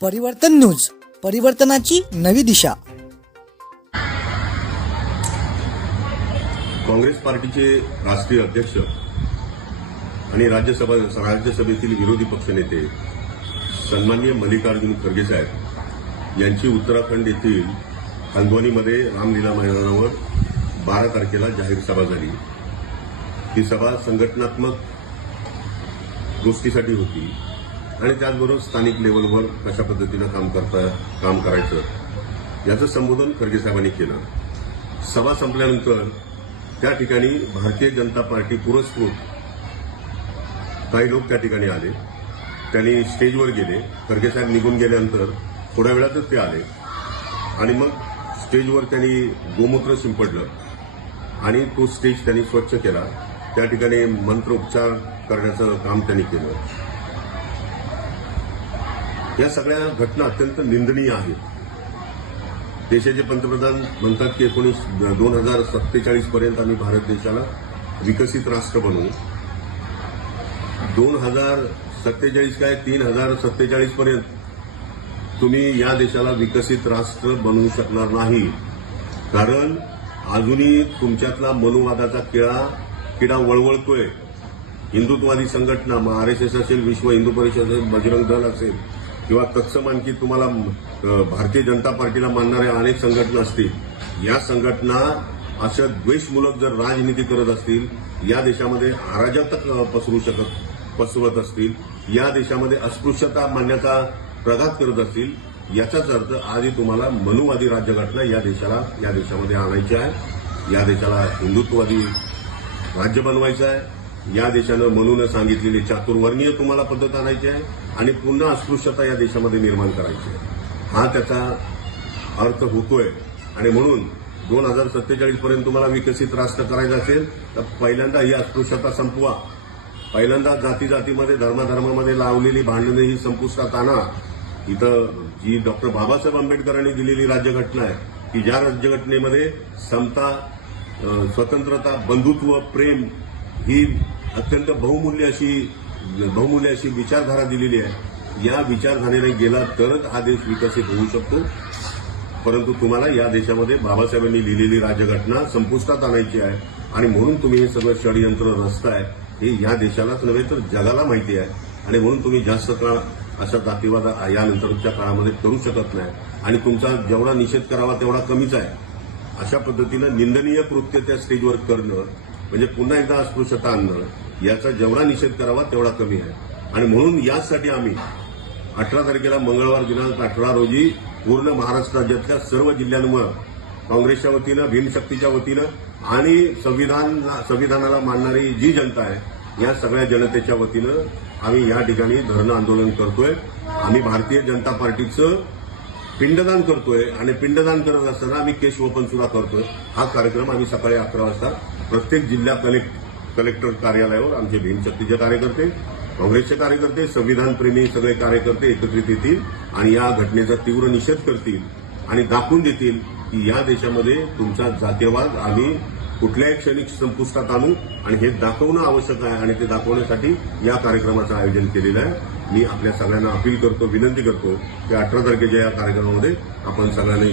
परिवर्तन न्यूज, परिवर्तनाची नवी दिशा. काँग्रेस पार्टीचे राष्ट्रीय अध्यक्ष आणि राज्यसभेतील विरोधी पक्षनेते सन्माननीय मल्लिकार्जुन खरगे साहेब यांची उत्तराखंड येथील हल्द्वानीमध्ये रामलीला मैदानावर 12 तारखेला जाहीर सभा झाली. ही सभा संघटनात्मक गोष्टीसाठी होती आणि त्याचबरोबर स्थानिक लेवलवर कशा पद्धतीनं काम करायचं याचं संबोधन खरगे साहेबांनी केलं. सभा संपल्यानंतर त्या ठिकाणी भारतीय जनता पार्टी पुरस्कृत काही लोक त्या ठिकाणी आले. त्यांनी स्टेजवर गेले. खरगे साहेब निघून गेल्यानंतर थोड्या वेळातच ते आले आणि मग स्टेजवर त्यांनी गोमूत्र शिंपडलं आणि तो स्टेज त्यांनी स्वच्छ केला. त्या ठिकाणी मंत्रोपचार करण्याचं काम त्यांनी केलं. या सगळ्या घटना अत्यंत निंदनीय आहेत. देशाचे पंतप्रधान म्हणतात की 2047 पर्यंत आम्ही भारत देशाला विकसित राष्ट्र बनवू. 2047 काय 3047 पर्यंत तुम्ही या देशाला विकसित राष्ट्र बनवू शकणार नाही. कारण अजूनही तुमच्यातला मनुवादाचा किडा वळवळतोय. हिंदुत्ववादी संघटना आरएसएस असेल, विश्व हिंदू परिषद असेल, बजरंग दल असेल किंवा तत्सम आणखी तुम्हाला भारतीय जनता पार्टीला मानणाऱ्या अनेक संघटना असतील. या संघटना अशा द्वेषमूलक जर राजनीती करत असतील, या देशामध्ये अराजकता पसरवत असतील, या देशामध्ये अस्पृश्यता मानण्याचा प्रघात करत असतील, याचाच अर्थ आधी तुम्हाला मनुवादी राज्यघटना या देशामध्ये आणायची आहे. या देशाला हिंदुत्ववादी राज्य बनवायचं आहे. या देशानं मनूनं सांगितलेली चातुर्वर्णीय तुम्हाला पद्धत आणायची आहे आणि पुन्हा अस्पृश्यता या देशामध्ये निर्माण करायची आहे. हा त्याचा अर्थ होतोय. आणि म्हणून 2047 पर्यंत तुम्हाला विकसित राष्ट्र करायचं असेल तर पहिल्यांदा ही अस्पृश्यता संपवा. पहिल्यांदा जातीमध्ये धर्मामध्ये लावलेली भांडणे ही संपुष्टात आणा. इथं जी डॉक्टर बाबासाहेब आंबेडकरांनी दिलेली राज्यघटना आहे की ज्या राज्यघटनेमध्ये समता, स्वतंत्रता, बंधुत्व, प्रेम ही अत्यंत बहुमूल्य अशी विचारधारा दिलेली आहे. या विचारधारेने गेला तरच हा देश विकसित होऊ शकतो. परंतु तुम्हाला या देशामध्ये बाबासाहेबांनी लिहिलेली राज्यघटना संपुष्टात आणायची आहे आणि म्हणून तुम्ही हे सगळं षडयंत्र रचताय. हे या देशालाच नव्हे तर जगाला माहिती आहे आणि म्हणून तुम्ही जास्त काळ अशा जातीवाद यानंतरच्या काळामध्ये करू शकत नाही आणि तुमचा जेवढा निषेध करावा तेवढा कमीच आहे. अशा पद्धतीनं निंदनीय कृत्य त्या स्टेजवर करणं म्हणजे पुन्हा एकदा अस्पृश्यता आणणं, याचा जेवढा निषेध करावा तेवढा कमी आहे. आणि म्हणून यासाठी आम्ही 18 तारखेला मंगळवार दिनांक 18 रोजी पूर्ण महाराष्ट्र राज्यातल्या सर्व जिल्ह्यांवर काँग्रेसच्या वतीनं, भीमशक्तीच्या वतीनं आणि संविधानाला मानणारी जी जनता आहे या सगळ्या जनतेच्या वतीनं आम्ही या ठिकाणी धरणं आंदोलन करतोय. आम्ही भारतीय जनता पार्टीचं पिंडदान करतोय आणि पिंडदान करत असताना आम्ही केशवपन सुद्धा करतोय. हा कार्यक्रम आम्ही सकाळी 11 वाजता प्रत्येक जिल्हा कलेक्टर कार्यालयावर आमचे भीमशक्तीचे कार्यकर्ते, काँग्रेसचे कार्यकर्ते, संविधानप्रेमी सगळे कार्यकर्ते एकत्रित येतील आणि या घटनेचा तीव्र निषेध करतील आणि दाखवून देतील की या देशामध्ये तुमचा जातीयवाद आम्ही कुठल्याही क्षणी संपुष्टात आणू आणि हे दाखवणं आवश्यक आहे. आणि ते दाखवण्यासाठी या कार्यक्रमाचं आयोजन केलेलं आहे. मी आपल्या सगळ्यांना अपील करतो, विनंती करतो की 18 तारखेच्या या कार्यक्रमामध्ये आपण सगळ्यांनी